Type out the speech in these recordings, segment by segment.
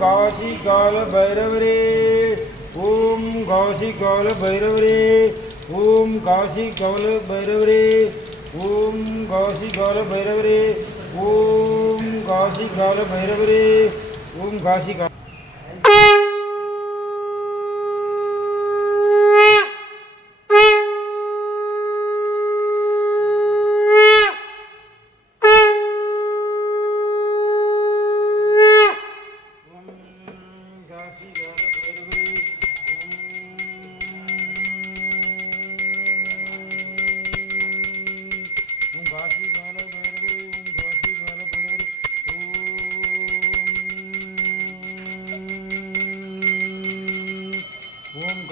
काशी काल भैरवरे ओम काशी काल भैरवरे ओम काशी काल भैरवरे ओम काशी काल भैरवरे ओम काशी काल भैरवरे ओम काशी काल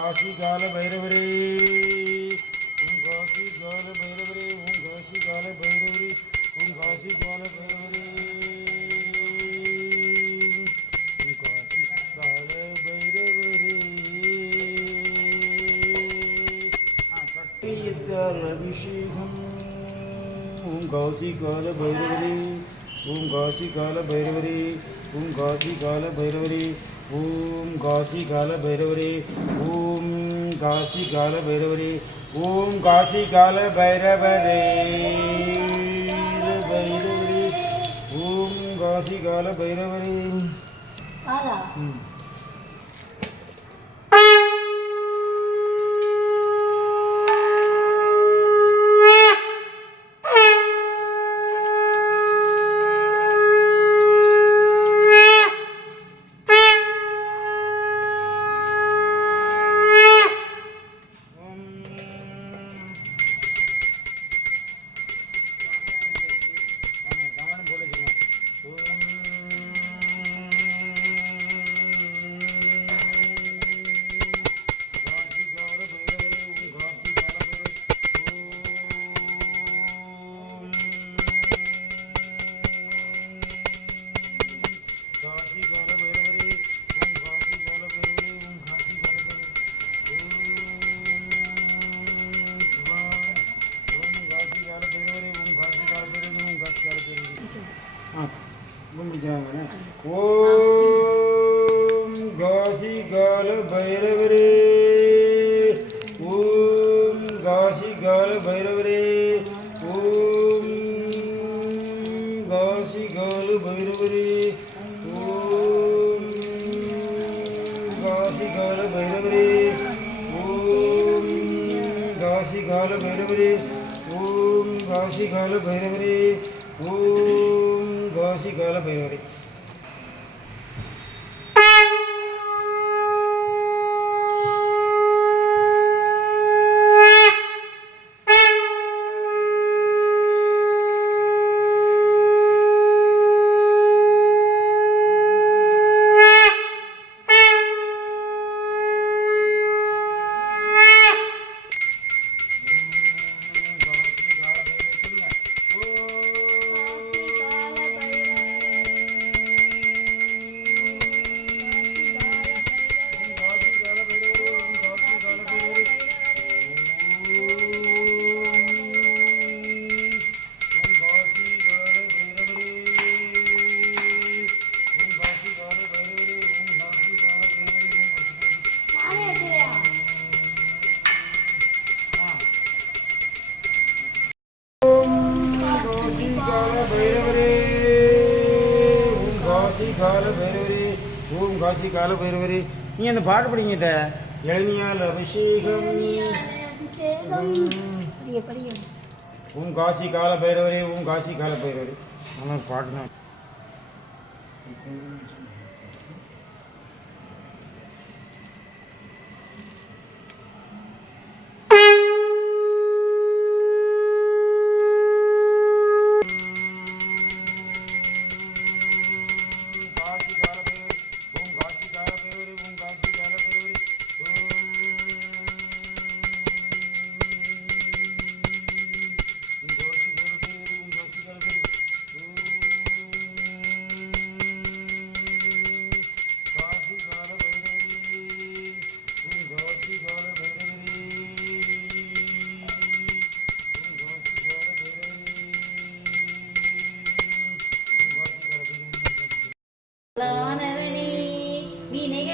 काशी काल भैरवरे ओम काशी काल भैरवरे ओम काशी काल भैरवरे ओम काशी काल भैरवरे ओम काशी काल भैरवरे अभिषेकम ओम काशी काल भैरवरे ओम काशी काल भैरवरे ओम काशी काल भैरवरे ओम काशी काल भैरवरे ओम काशी काल भैरवरे ओम काशी काल भैरवरे भैरवरे ओम काशी काल भैरवरे ओम काशी काल भैरवरे ओम काशी काल भैरवरे ओम काशी काल भैरवरे ओम काशी काल भैरवरे ओम काशी काल भैरवरे ओम काशी काल भैरवरे ओम काशी काल भैरवरे கால பைரவரே ஓம் காசி கால பைரவரே நீ அந்த பாட்டு படிங்க இளநியால் அபிஷேகம் ஓம் காசி கால பைரவரே ஓம் காசி கால பைரவரே நல்லா பாட்டு தான்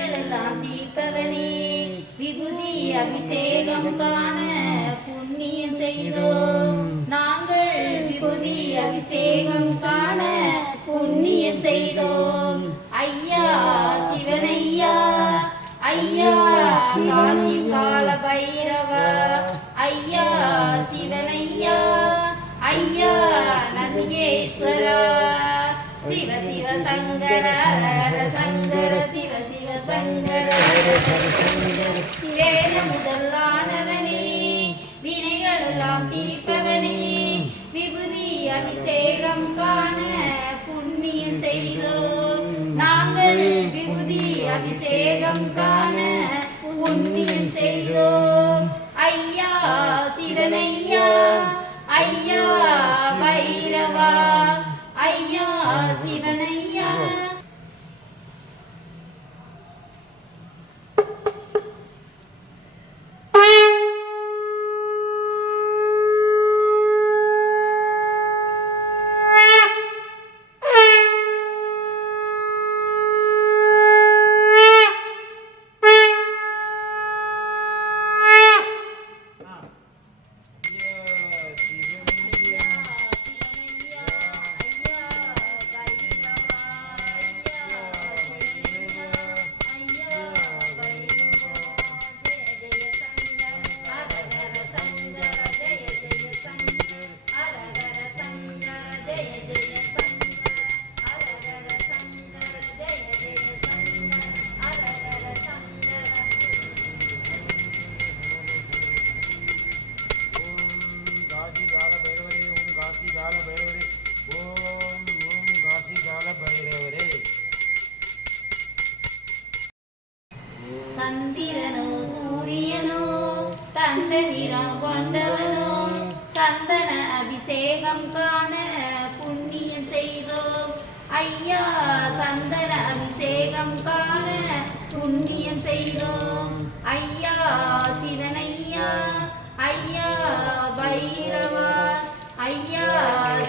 வினைகளெல்லாம் தீர்ப்பவனே விபூதி அபிஷேகம் காண புண்ணியம் செய்தோம் நாங்கள் விபூதி அபிஷேகம் காண புண்ணியம் செய்தோம் ஐயா சிவனையா ஐயா காசி கால பைரவ ஐயா சிவனையா ஐயா நந்திகேஸ்வரா சிவ சிவ சங்கர ஹர சங்கர சிவ சிவ சங்கர வேத முதலானவனே வினைகளெல்லாம் தீர்ப்பவனே விபூதி அபிஷேகம் காண புண்ணியம் செய்தோம் நாங்கள் விபூதி அபிஷேகம் காண புண்ணியம் செய்தோம் ஐயா சிவனையா ஐயா பைரவா ஐயா சிவனையா சந்திரனோ சூரியனோ தந்த நிறம் கொண்டவனோ சந்தன அபிஷேகம் காண புண்ணியம் செய்தோம் ஐயா சந்தன அபிஷேகம் காண புண்ணியம் செய்தோம் ஐயா சிவனையா ஐயா பைரவா ஐயா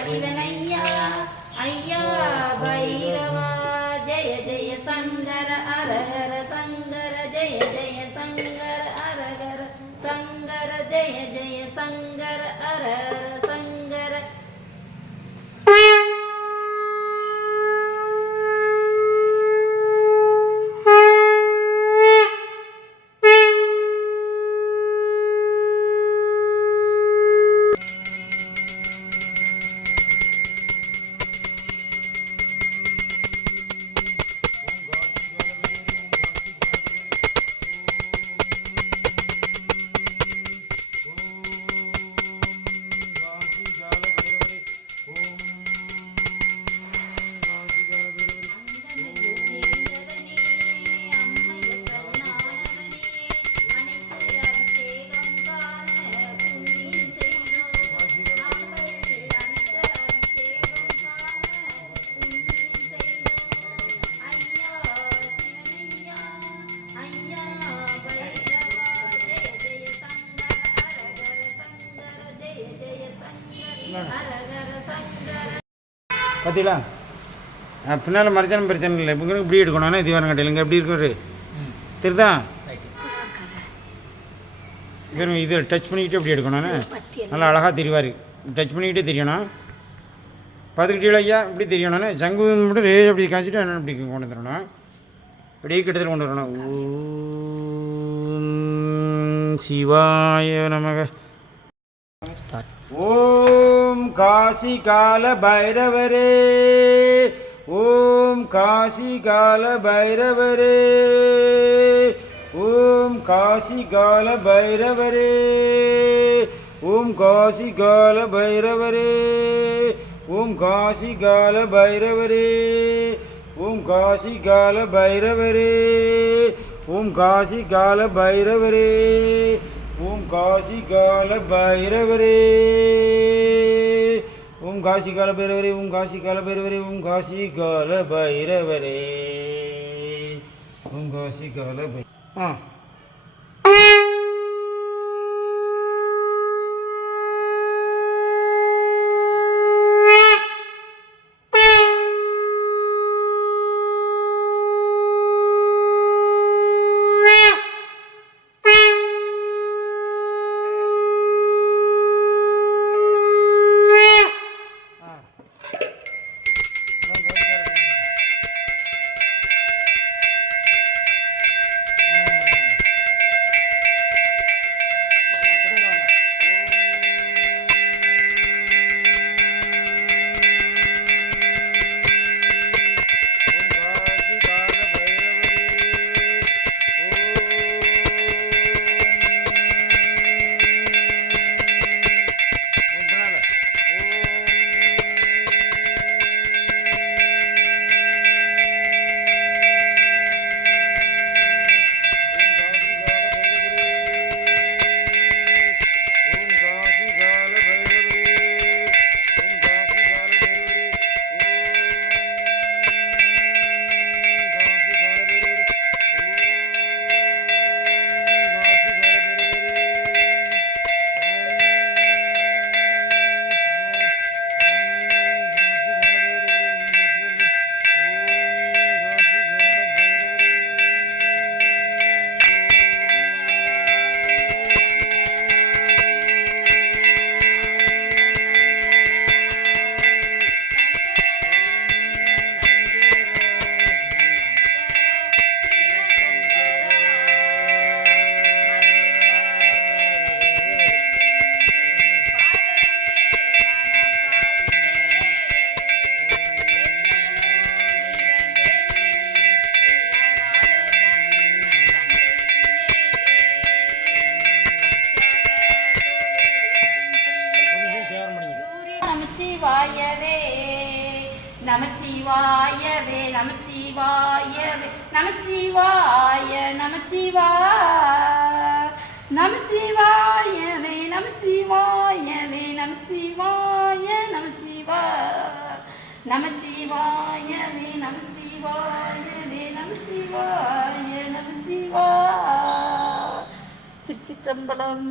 சிவனையா ஐயா பைரவா ஜெய ஜெய சங்கர அரஹர சங்கர ஜெய ஜெய சங்கர அரஹர சங்கர ஜெய ஜெய சங்கர அரஹர சங்கர பார்த்தீங்களா பின்னால் மறைச்சாலும் பிரச்சனை இல்லை இப்போ இப்படி எடுக்கணும்னா இது வேணும் கட்டிலுங்க எப்படி இருக்கு தெரியுதா இது டச் பண்ணிக்கிட்டே இப்படி எடுக்கணும்னு நல்லா அழகாக தெரிவார் டச் பண்ணிக்கிட்டே தெரியணும் பார்த்துக்கிட்டே ஐயா இப்படி தெரியணும்னு சங்கு மட்டும் ரே அப்படி காய்ச்சிட்டு இப்படி கொண்டு வந்துடணும் இப்படியே கிட்டத்தில் கொண்டு வரணும் ஓம் சிவாய நமக ஓம் காசி கால பைரவரே ஓம் காசி கால பைரவரே ஓம் காசி கால பைரவரே ஓம் காசி கால பைரவரே ஓம் காசி கால பைரவரே ஓம் காசி கால பைரவரே ஓம் காசி கால பைரவரே ஓம் காசி கால பைரவரே ஓம் காசி கால பைரவரே ஓம் காசி கால பைரவரே ஓம் காசி கால பைரவரே ஓம் காசி கால பை நமச்சிவாயவே நமச்சிவாய நமச்சிவாய நமச்சிவாயவே நமச்சிவாயவே நமச்சிவாய நமச்சிவாய நமச்சிவாயவே நமச்சிவாயவே நமச்சிவாய நமச்சிவாய. திருச்சிற்றம்பலம்.